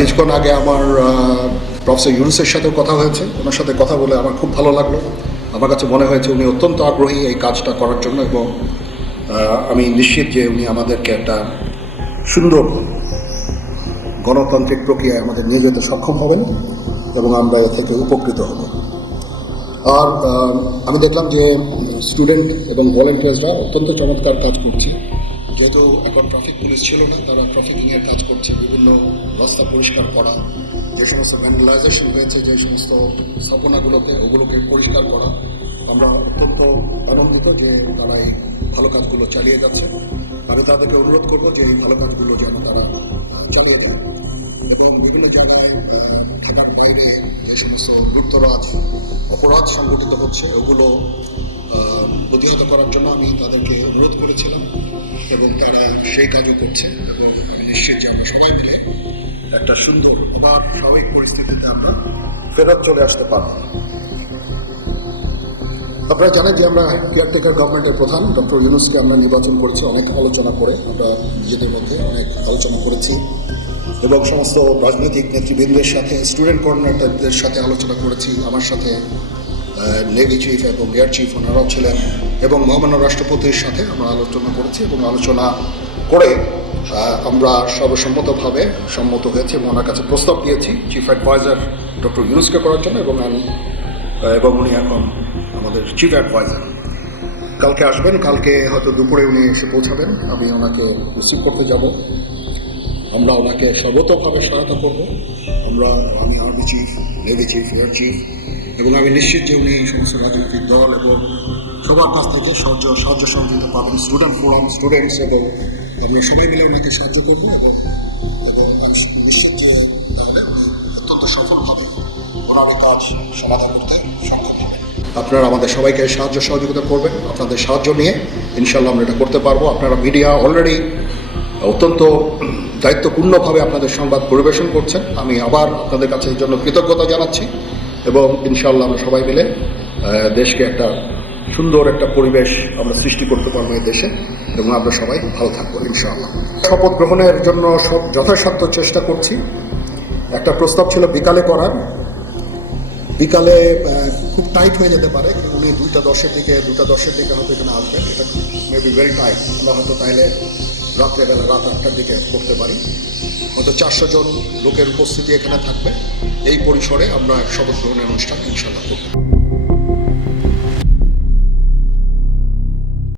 কিছুক্ষণ আগে আমার প্রফেসর ইউনুসের সাথেও কথা হয়েছে ওনার সাথে কথা বলে আমার খুব ভালো লাগলো আমার কাছে মনে হয়েছে উনি অত্যন্ত আগ্রহী এই কাজটা করার জন্য এবং আমি নিশ্চিত যে উনি আমাদেরকে একটা সুন্দর গণতান্ত্রিক প্রক্রিয়ায় আমাদের নিয়ে যেতে সক্ষম হবেন এবং আমরা এ থেকে উপকৃত হব আর আমি দেখলাম যে স্টুডেন্ট এবং ভলেন্টিয়ার্সরা অত্যন্ত চমৎকার কাজ করছে যেহেতু এখন ট্রাফিক পুলিশ ছিল না তারা ট্রাফিকিংয়ের কাজ করছে বিভিন্ন রাস্তা পরিষ্কার করা যে সমস্ত ভ্যান্ডালাইজেশন হয়েছে যে সমস্ত স্থাপনাগুলোকে ওগুলোকে পরিষ্কার করা আমরা অত্যন্ত আনন্দিত যে তারা এই ভালো কাজগুলো চালিয়ে যাচ্ছে আমি তাদেরকে অনুরোধ করব যে এই ভালো কাজগুলো যেন তারা চালিয়ে যায় এবং বিভিন্ন জায়গায় ঢাকার বাইরে যে সমস্ত আছে অপরাধ সংগঠিত হচ্ছে ওগুলো প্রতিহত করার জন্য আমি তাদেরকে অনুরোধ করেছিলাম এবং তারা সেই কাজও করছে এবং আমি নিশ্চিত যে আমরা সবাই মিলে একটা সুন্দর আবার স্বাভাবিক পরিস্থিতিতে আমরা ফেরত চলে আসতে পারব আপনারা জানেন যে আমরা কেয়ারটেকার গভর্নমেন্টের প্রধান ডক্টর ইউনুসকে আমরা নির্বাচন করেছি অনেক আলোচনা করে আমরা নিজেদের মধ্যে অনেক আলোচনা করেছি এবং সমস্ত রাজনৈতিক নেতৃবৃন্দের সাথে স্টুডেন্ট কর্ডিনেটরদের সাথে আলোচনা করেছি আমার সাথে নেভি চিফ এবং এয়ার চিফ ওনারাও ছিলেন এবং মহামান্য রাষ্ট্রপতির সাথে আমরা আলোচনা করেছি এবং আলোচনা করে আমরা সর্বসম্মতভাবে সম্মত হয়েছি এবং ওনার কাছে প্রস্তাব দিয়েছি চিফ অ্যাডভাইজার ডক্টর ইউনুসকে করার জন্য এবং আমি এবং উনি এখন আমাদের চিফ অ্যাডভাইজার কালকে আসবেন কালকে হয়তো দুপুরে উনি এসে পৌঁছাবেন আমি ওনাকে রিসিভ করতে যাব আমরা ওনাকে সর্বতভাবে সহায়তা করব আমরা আমি army chief navy chief air chief এবং আমি নিশ্চিত যে উনি সমস্ত রাজনৈতিক দল এবং সবার কাছ থেকে সাহায্য সাহায্য সহযোগিতা পাবেন স্টুডেন্ট ফোরাম স্টুডেন্টস এবং আমরা সবাই মিলে ওনাকে সাহায্য করবো এবং এবং আমি নিশ্চিত যে তাহলে উনি অত্যন্ত সফলভাবে ওনার কাজ সমাধান করতে সক্ষম আপনারা আমাদের সবাইকে সাহায্য সহযোগিতা করবেন আপনাদের সাহায্য নিয়ে ইনশাল্লাহ আমরা এটা করতে পারবো আপনারা মিডিয়া অলরেডি অত্যন্ত দায়িত্বপূর্ণভাবে আপনাদের সংবাদ পরিবেশন করছেন আমি আবার আপনাদের কাছে এই জন্য কৃতজ্ঞতা জানাচ্ছি এবং ইনশাল্লাহ আমরা সবাই মিলে দেশকে একটা সুন্দর একটা পরিবেশ আমরা সৃষ্টি করতে পারবো এই দেশে এবং আমরা সবাই ভালো থাকবো ইনশাআল্লাহ শপথ গ্রহণের জন্য সব যথাসাধ্য চেষ্টা করছি একটা প্রস্তাব ছিল বিকালে করার বিকালে খুব টাইট হয়ে যেতে পারে উনি দুইটা দশের দিকে দুটা দশের দিকে হয়তো এখানে আসবেন এটা মেবি ভেরি টাইট আমরা হয়তো তাইলে রাত্রেবেলা রাত আটটার দিকে করতে পারি অন্ত চারশো জন লোকের উপস্থিতি এখানে থাকবে এই পরিসরে আমরা শপথ গ্রহণের অনুষ্ঠান ইনশাল্লাহ করব